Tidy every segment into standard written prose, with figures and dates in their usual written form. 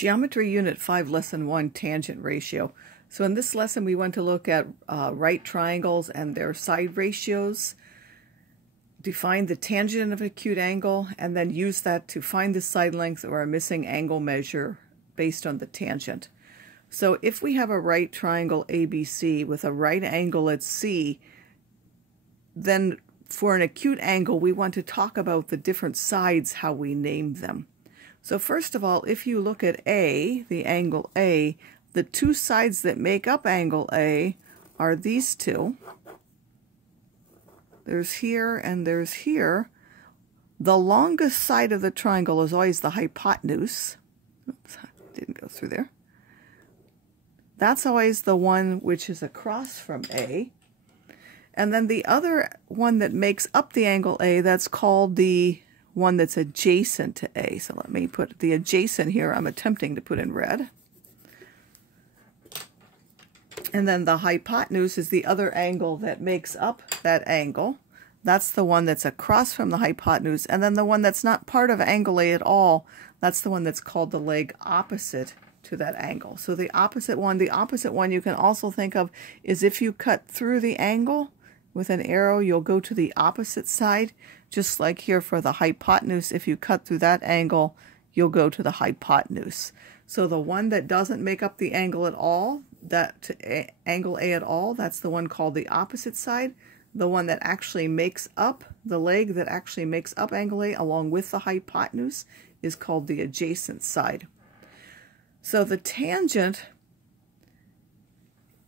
Geometry Unit 5, Lesson 1, Tangent Ratio. So in this lesson we want to look at right triangles and their side ratios, define the tangent of an acute angle, and then use that to find the side length or a missing angle measure based on the tangent. So if we have a right triangle ABC with a right angle at C, then for an acute angle we want to talk about the different sides, how we name them. So first of all, if you look at A, the angle A, the two sides that make up angle A are these two. There's here and there's here. The longest side of the triangle is always the hypotenuse. Oops, didn't go through there. That's always the one which is across from A. And then the other one that makes up the angle A, that's called the one that's adjacent to A. So let me put the adjacent here. I'm attempting to put in red. And then the hypotenuse is the other angle that makes up that angle. That's the one that's across from the hypotenuse. And then the one that's not part of angle A at all, that's the one that's called the leg opposite to that angle. So the opposite one you can also think of is if you cut through the angle with an arrow, you'll go to the opposite side. Just like here for the hypotenuse, if you cut through that angle, you'll go to the hypotenuse. So the one that doesn't make up the angle at all, that angle A at all, that's the one called the opposite side. The one that actually makes up, the leg that actually makes up angle A along with the hypotenuse, is called the adjacent side. So the tangent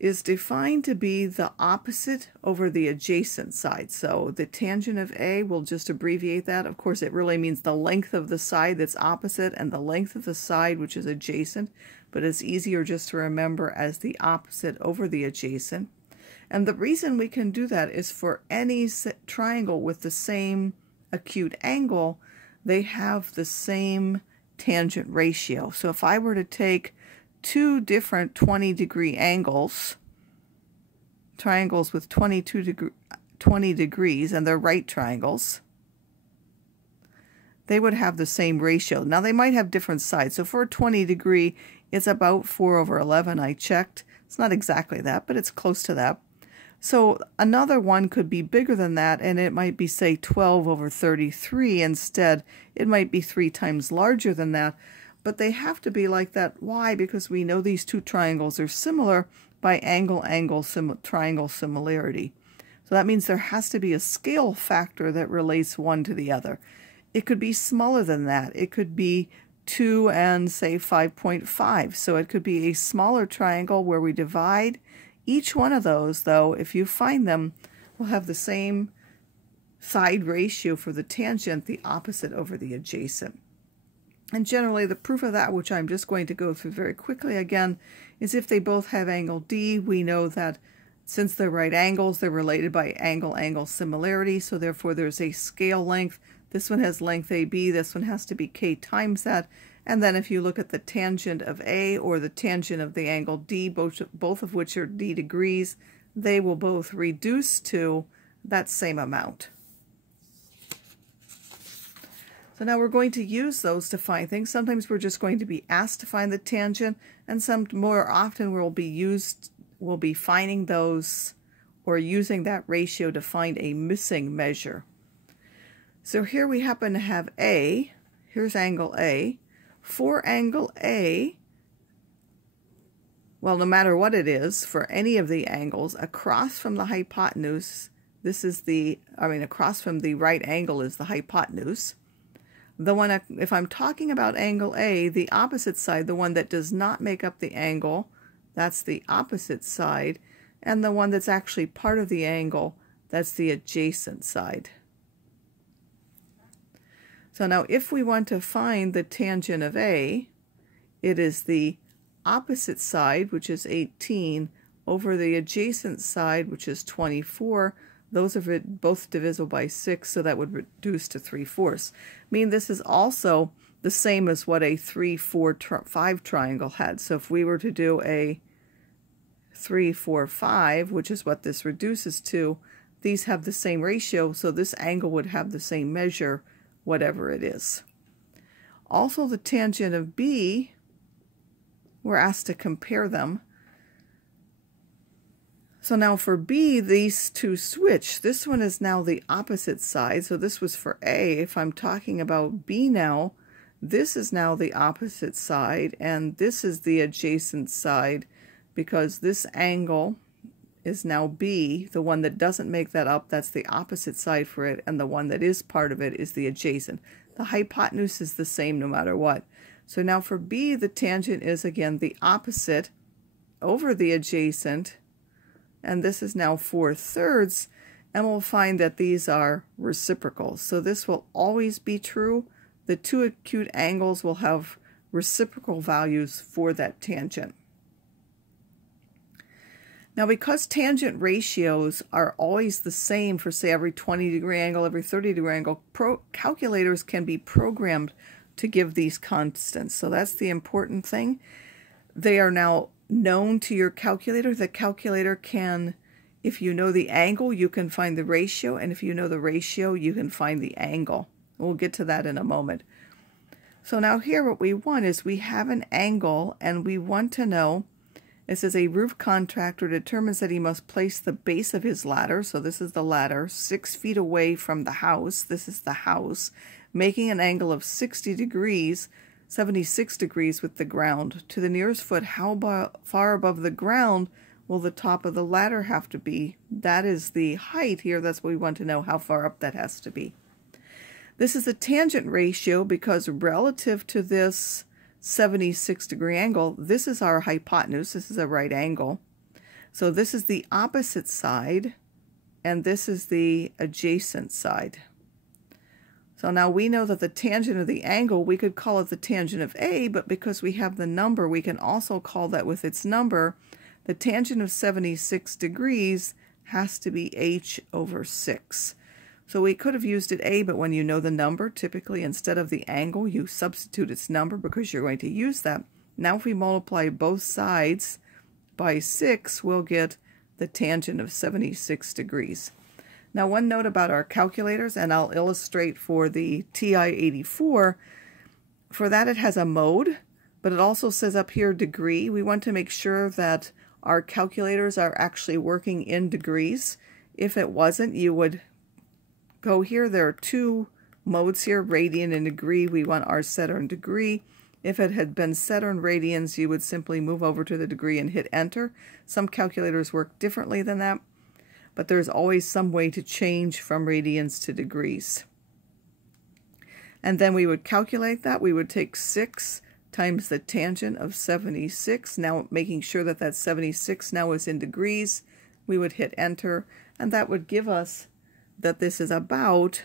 is defined to be the opposite over the adjacent side. So the tangent of A, we'll just abbreviate that. Of course, it really means the length of the side that's opposite and the length of the side which is adjacent, but it's easier just to remember as the opposite over the adjacent. And the reason we can do that is for any triangle with the same acute angle, they have the same tangent ratio. So if I were to take two different 20-degree angles, triangles with 20 degrees, and they're right triangles, they would have the same ratio. Now they might have different sides. So for a 20 degree, it's about 4/11. I checked. It's not exactly that, but it's close to that. So another one could be bigger than that, and it might be, say, 12/33 instead. It might be 3 times larger than that. But they have to be like that. Why? Because we know these two triangles are similar by angle-triangle similarity. So that means there has to be a scale factor that relates one to the other. It could be smaller than that. It could be 2 and, say, 5.5. So it could be a smaller triangle where we divide. Each one of those, though, if you find them, will have the same side ratio for the tangent, the opposite over the adjacent. And generally, the proof of that, which I'm just going to go through very quickly again, is if they both have angle D, we know that since they're right angles, they're related by angle-angle similarity, so therefore there's a scale length. This one has length AB, this one has to be K times that. And then if you look at the tangent of A or the tangent of the angle D, both of which are D degrees, they will both reduce to that same amount. So now we're going to use those to find things. Sometimes we're just going to be asked to find the tangent, and some more often we'll be finding those or using that ratio to find a missing measure. So here we happen to have A. Here's angle A. For angle A, well, no matter what it is, for any of the angles, across from the hypotenuse, this is across from the right angle is the hypotenuse. The one, if I'm talking about angle A, the opposite side, the one that does not make up the angle, that's the opposite side, and the one that's actually part of the angle, that's the adjacent side. So now if we want to find the tangent of A, it is the opposite side, which is 18, over the adjacent side, which is 24. Those are both divisible by 6, so that would reduce to 3/4. I mean, this is also the same as what a 3, 4, 5 triangle had. So if we were to do a 3, 4, 5, which is what this reduces to, these have the same ratio, so this angle would have the same measure, whatever it is. Also, the tangent of B we're asked to compare them. So now for B, these two switch. This one is now the opposite side. So this was for A. If I'm talking about B now, this is now the opposite side, and this is the adjacent side, because this angle is now B. The one that doesn't make that up, that's the opposite side for it, and the one that is part of it is the adjacent. The hypotenuse is the same no matter what. So now for B, the tangent is again the opposite over the adjacent, and this is now 4/3, and we'll find that these are reciprocal. So this will always be true. The two acute angles will have reciprocal values for that tangent. Now, because tangent ratios are always the same for, say, every 20-degree angle, every 30-degree angle, calculators can be programmed to give these constants. So that's the important thing. They are now known to your calculator. The calculator can, if you know the angle, you can find the ratio, and if you know the ratio, you can find the angle. We'll get to that in a moment. So now here what we want is we have an angle, and we want to know, it says a roof contractor determines that he must place the base of his ladder, so this is the ladder, 6 feet away from the house, this is the house, making an angle of 60 degrees, 76 degrees with the ground. To the nearest foot, how far above the ground will the top of the ladder have to be? That is the height here. That's what we want to know, how far up that has to be. This is a tangent ratio because relative to this 76-degree angle, this is our hypotenuse. This is a right angle. So this is the opposite side, and this is the adjacent side. So now we know that the tangent of the angle, we could call it the tangent of A, but because we have the number, we can also call that with its number. The tangent of 76 degrees has to be h over 6. So we could have used it A, but when you know the number, typically instead of the angle, you substitute its number because you're going to use that. Now if we multiply both sides by 6, we'll get the tangent of 76 degrees. Now one note about our calculators, and I'll illustrate for the TI-84. For that it has a mode, but it also says up here degree. We want to make sure that our calculators are actually working in degrees. If it wasn't, you would go here. There are two modes here, radian and degree. We want ours set in degree. If it had been set in radians, you would simply move over to the degree and hit enter. Some calculators work differently than that, but there's always some way to change from radians to degrees. And then we would calculate that. We would take 6 times the tangent of 76. Now making sure that that 76 now is in degrees, we would hit enter, and that would give us that this is about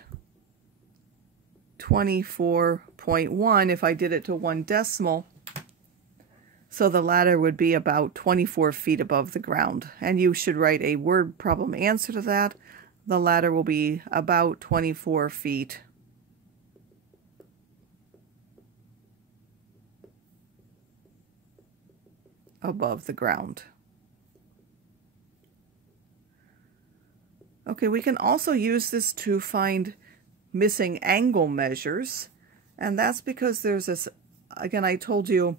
24.1 if I did it to 1 decimal. So the ladder would be about 24 feet above the ground. And you should write a word problem answer to that. The ladder will be about 24 feet above the ground. Okay, we can also use this to find missing angle measures, and that's because there's this, again, I told you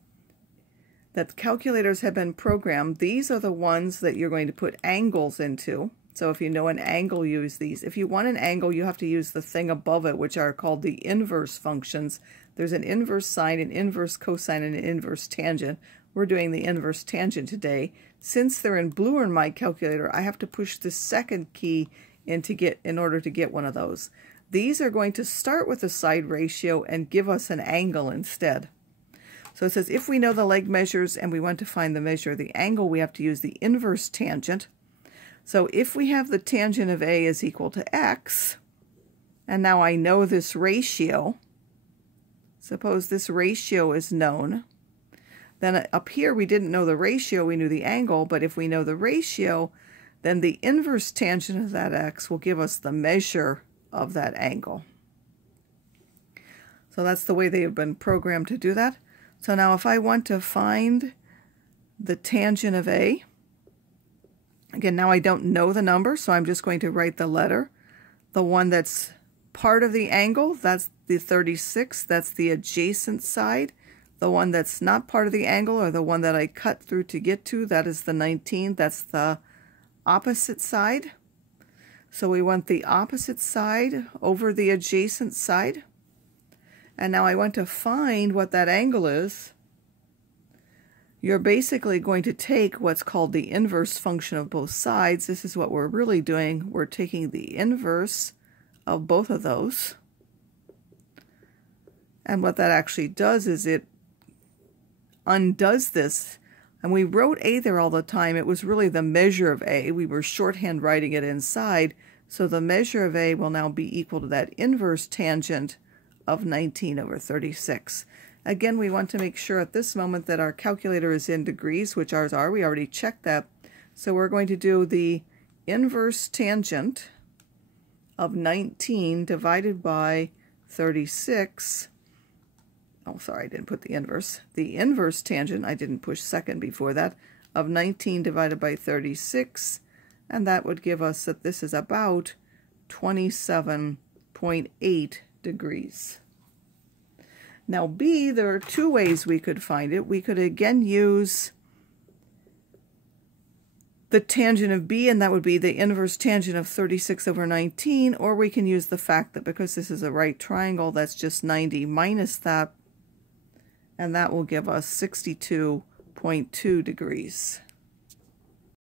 that calculators have been programmed. These are the ones that you're going to put angles into. So if you know an angle, use these. If you want an angle, you have to use the thing above it, which are called the inverse functions. There's an inverse sine, an inverse cosine, and an inverse tangent. We're doing the inverse tangent today. Since they're in blue in my calculator, I have to push the second key in order to get one of those. These are going to start with the side ratio and give us an angle instead. So it says if we know the leg measures and we want to find the measure of the angle, we have to use the inverse tangent. So if we have the tangent of A is equal to x, and now I know this ratio, suppose this ratio is known, then up here we didn't know the ratio, we knew the angle, but if we know the ratio, then the inverse tangent of that x will give us the measure of that angle. So that's the way they have been programmed to do that. So now if I want to find the tangent of A, again, now I don't know the number, so I'm just going to write the letter. The one that's part of the angle, that's the 36, that's the adjacent side. The one that's not part of the angle, or the one that I cut through to get to, that is the 19. That's the opposite side. So we want the opposite side over the adjacent side. And now I want to find what that angle is. You're basically going to take what's called the inverse function of both sides. This is what we're really doing. We're taking the inverse of both of those. And what that actually does is it undoes this. And we wrote A there all the time. It was really the measure of A. We were shorthand writing it inside. So the measure of A will now be equal to that inverse tangent of 19 over 36. Again, we want to make sure at this moment that our calculator is in degrees, which ours are. We already checked that. So we're going to do the inverse tangent of 19 divided by 36. Oh, sorry, I didn't put the inverse. The inverse tangent, I didn't push second before that, of 19 divided by 36. And that would give us that this is about 27.8 degrees. Now B, there are two ways we could find it. We could again use the tangent of B, and that would be the inverse tangent of 36 over 19, or we can use the fact that because this is a right triangle, that's just 90 minus that, and that will give us 62.2 degrees.